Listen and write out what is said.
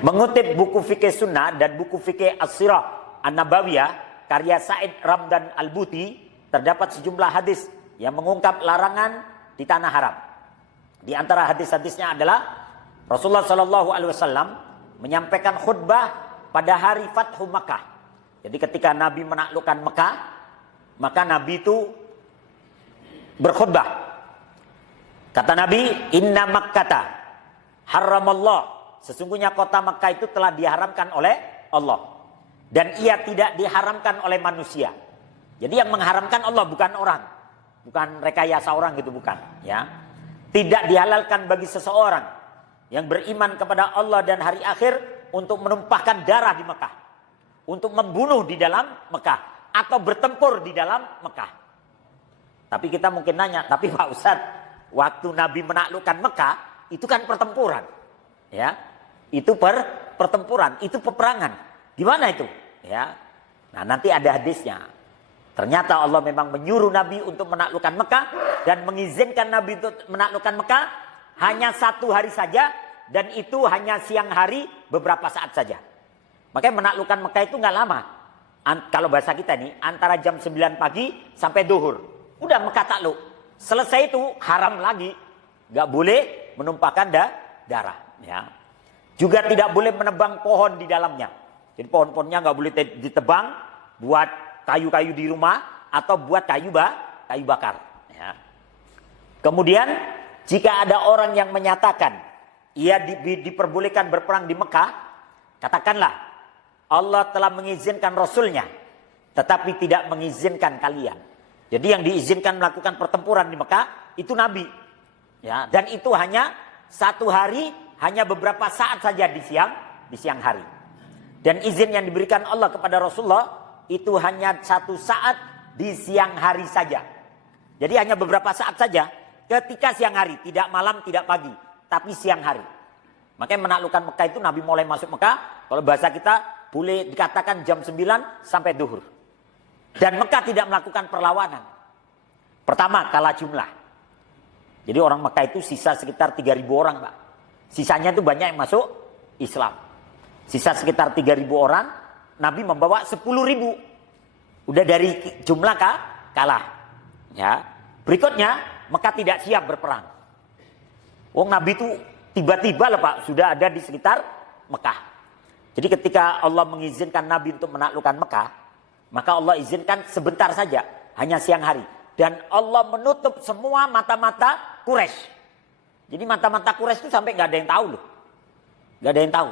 Mengutip buku fikih sunnah dan buku fikih as-sirah an-nabawiyah karya Said Ramdan Al-Buti, terdapat sejumlah hadis yang mengungkap larangan di tanah haram. Di antara hadis-hadisnya adalah Rasulullah SAW menyampaikan khutbah pada hari Fathu Makkah. Jadi ketika Nabi menaklukkan Mekah, maka Nabi itu berkhutbah. Kata Nabi, "Inna Makkata haramallah." Sesungguhnya kota Mekah itu telah diharamkan oleh Allah. Dan ia tidak diharamkan oleh manusia. Jadi yang mengharamkan Allah, bukan orang. Bukan rekayasa orang gitu, bukan. Ya. Tidak dihalalkan bagi seseorang yang beriman kepada Allah dan hari akhir untuk menumpahkan darah di Mekah. Untuk membunuh di dalam Mekah. Atau bertempur di dalam Mekah. Tapi kita mungkin nanya, tapi Pak Ustadz, waktu Nabi menaklukkan Mekah, itu kan pertempuran. Ya, itu pertempuran, itu peperangan. Gimana itu? Ya, nah nanti ada hadisnya. Ternyata Allah memang menyuruh Nabi untuk menaklukkan Mekah dan mengizinkan Nabi untuk menaklukkan Mekah hanya 1 hari saja, dan itu hanya siang hari beberapa saat saja. Makanya menaklukkan Mekah itu nggak lama. Kalau bahasa kita nih, antara jam 9 pagi sampai duhur. Udah Mekah takluk. Selesai itu haram lagi, nggak boleh menumpahkan darah. Ya. Juga tidak boleh menebang pohon di dalamnya. Jadi pohon-pohonnya nggak boleh ditebang buat kayu-kayu di rumah atau buat kayu bakar. Ya. Kemudian jika ada orang yang menyatakan ia diperbolehkan berperang di Mekah, katakanlah Allah telah mengizinkan Rasulnya, tetapi tidak mengizinkan kalian. Jadi yang diizinkan melakukan pertempuran di Mekah itu Nabi. Ya, dan itu hanya 1 hari, hanya beberapa saat saja di siang hari. Dan izin yang diberikan Allah kepada Rasulullah itu hanya 1 saat di siang hari saja. Jadi hanya beberapa saat saja ketika siang hari, tidak malam, tidak pagi, tapi siang hari. Makanya menaklukkan Mekah itu Nabi mulai masuk Mekah, kalau bahasa kita boleh dikatakan jam 9 sampai duhur. Dan Mekah tidak melakukan perlawanan. Pertama, kalah jumlah. Jadi orang Mekah itu sisa sekitar 3.000 orang, Pak. Sisanya itu banyak yang masuk Islam. Sisa sekitar 3.000 orang, Nabi membawa 10.000. Udah dari jumlah kalah. Ya. Berikutnya, Mekah tidak siap berperang. Nabi itu tiba-tiba lah Pak, sudah ada di sekitar Mekah. Jadi ketika Allah mengizinkan Nabi untuk menaklukkan Mekah, maka Allah izinkan sebentar saja, hanya siang hari. Dan Allah menutup semua mata-mata Quraisy. Jadi mata-mata Quraisy itu sampai nggak ada yang tahu loh. Nggak ada yang tahu.